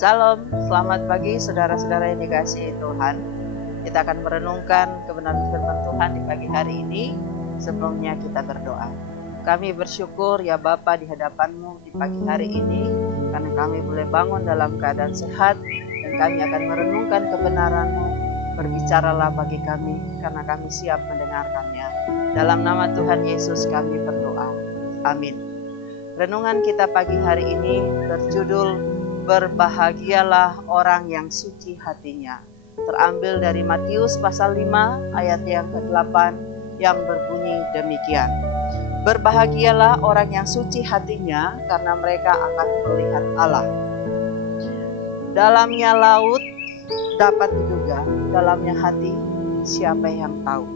Salam, selamat pagi saudara-saudara yang dikasihi Tuhan. Kita akan merenungkan kebenaran firman Tuhan di pagi hari ini. Sebelumnya kita berdoa. Kami bersyukur ya Bapa di hadapan-Mu di pagi hari ini, karena kami boleh bangun dalam keadaan sehat, dan kami akan merenungkan kebenaran-Mu. Berbicaralah bagi kami, karena kami siap mendengarkannya. Dalam nama Tuhan Yesus kami berdoa. Amin. Renungan kita pagi hari ini berjudul Berbahagialah orang yang suci hatinya. Terambil dari Matius pasal 5 ayat yang ke-8 yang berbunyi demikian. Berbahagialah orang yang suci hatinya, karena mereka akan melihat Allah. Dalamnya laut dapat diduga, dalamnya hati siapa yang tahu.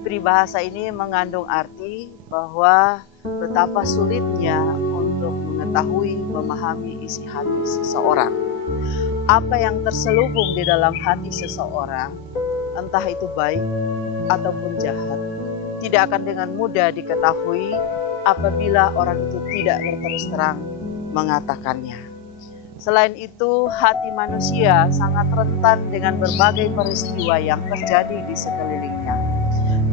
Peribahasa ini mengandung arti bahwa betapa sulitnya untuk mengetahui, memahami isi hati seseorang. Apa yang terselubung di dalam hati seseorang, entah itu baik ataupun jahat, tidak akan dengan mudah diketahui apabila orang itu tidak berterus terang mengatakannya. Selain itu, hati manusia sangat rentan dengan berbagai peristiwa yang terjadi di sekelilingnya.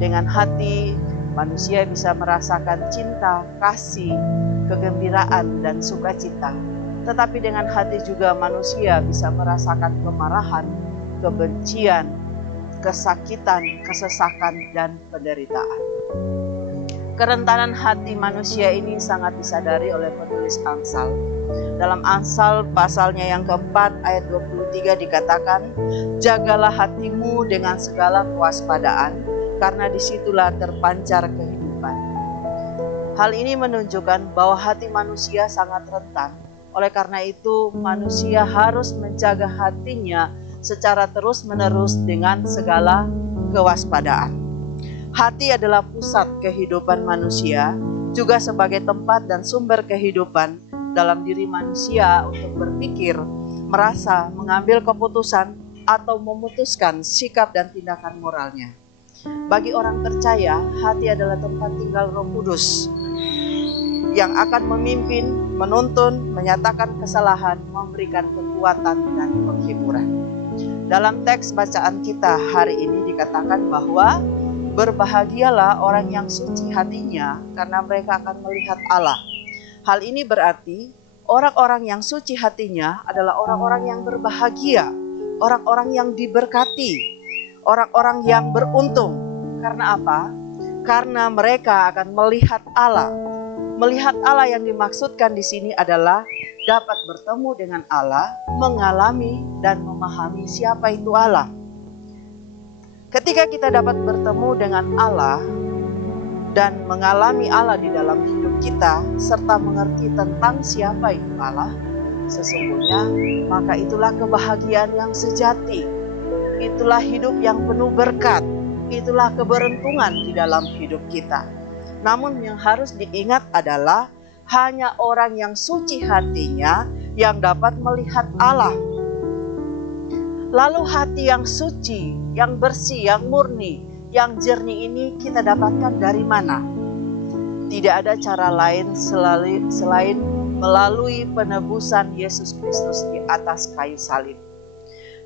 Dengan hati, manusia bisa merasakan cinta, kasih, kegembiraan, dan sukacita. Tetapi dengan hati juga manusia bisa merasakan kemarahan, kebencian, kesakitan, kesesakan, dan penderitaan. Kerentanan hati manusia ini sangat disadari oleh penulis Amsal. Dalam Amsal pasalnya yang keempat ayat 23 dikatakan, jagalah hatimu dengan segala kewaspadaan, karena disitulah terpancar kehidupan. Hal ini menunjukkan bahwa hati manusia sangat rentan. Oleh karena itu, manusia harus menjaga hatinya secara terus-menerus dengan segala kewaspadaan. Hati adalah pusat kehidupan manusia, juga sebagai tempat dan sumber kehidupan dalam diri manusia untuk berpikir, merasa, mengambil keputusan, atau memutuskan sikap dan tindakan moralnya. Bagi orang percaya, hati adalah tempat tinggal Roh Kudus yang akan memimpin, menuntun, menyatakan kesalahan, memberikan kekuatan dan penghiburan. Dalam teks bacaan kita hari ini dikatakan bahwa berbahagialah orang yang suci hatinya, karena mereka akan melihat Allah. Hal ini berarti orang-orang yang suci hatinya adalah orang-orang yang berbahagia, orang-orang yang diberkati, orang-orang yang beruntung. Karena apa? Karena mereka akan melihat Allah. Melihat Allah yang dimaksudkan di sini adalah dapat bertemu dengan Allah, mengalami dan memahami siapa itu Allah. Ketika kita dapat bertemu dengan Allah dan mengalami Allah di dalam hidup kita, serta mengerti tentang siapa itu Allah, sesungguhnya maka itulah kebahagiaan yang sejati. Itulah hidup yang penuh berkat. Itulah keberuntungan di dalam hidup kita. Namun yang harus diingat adalah hanya orang yang suci hatinya yang dapat melihat Allah. Lalu hati yang suci, yang bersih, yang murni, yang jernih ini kita dapatkan dari mana? Tidak ada cara lain selain melalui penebusan Yesus Kristus di atas kayu salib.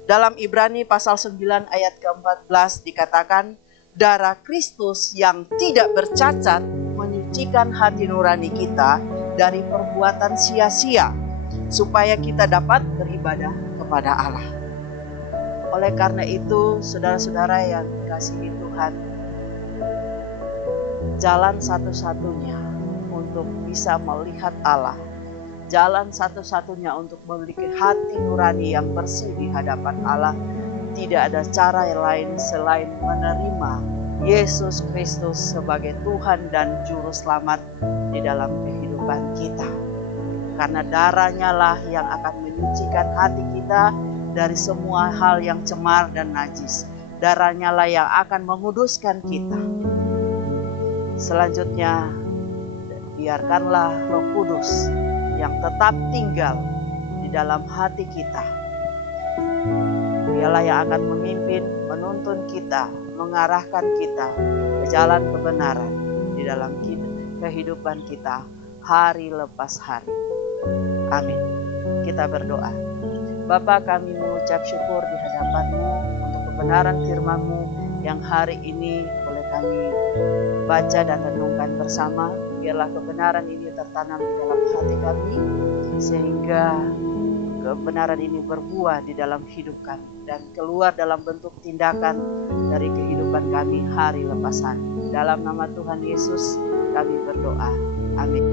Dalam Ibrani pasal 9 ayat ke-14 dikatakan, darah Kristus yang tidak bercacat menyucikan hati nurani kita dari perbuatan sia-sia, supaya kita dapat beribadah kepada Allah. Oleh karena itu, saudara-saudara yang dikasihi Tuhan, jalan satu-satunya untuk bisa melihat Allah, jalan satu-satunya untuk memiliki hati nurani yang bersih di hadapan Allah, tidak ada cara yang lain selain menerima Yesus Kristus sebagai Tuhan dan Juru Selamat di dalam kehidupan kita. Karena darahnya lah yang akan menyucikan hati kita dari semua hal yang cemar dan najis. Darahnya lah yang akan menguduskan kita. Selanjutnya, biarkanlah Roh Kudus yang tetap tinggal di dalam hati kita. Dialah yang akan memimpin, menuntun kita, mengarahkan kita ke jalan kebenaran di dalam kehidupan kita hari lepas hari. Amin. Kita berdoa. Bapa, kami mengucap syukur di hadapan-Mu untuk kebenaran firman-Mu yang hari ini boleh kami baca dan renungkan bersama. Biarlah kebenaran ini tertanam di dalam hati kami, sehingga kebenaran ini berbuah di dalam hidup kami dan keluar dalam bentuk tindakan dari kehidupan kami hari lepas hari. Dalam nama Tuhan Yesus kami berdoa. Amin.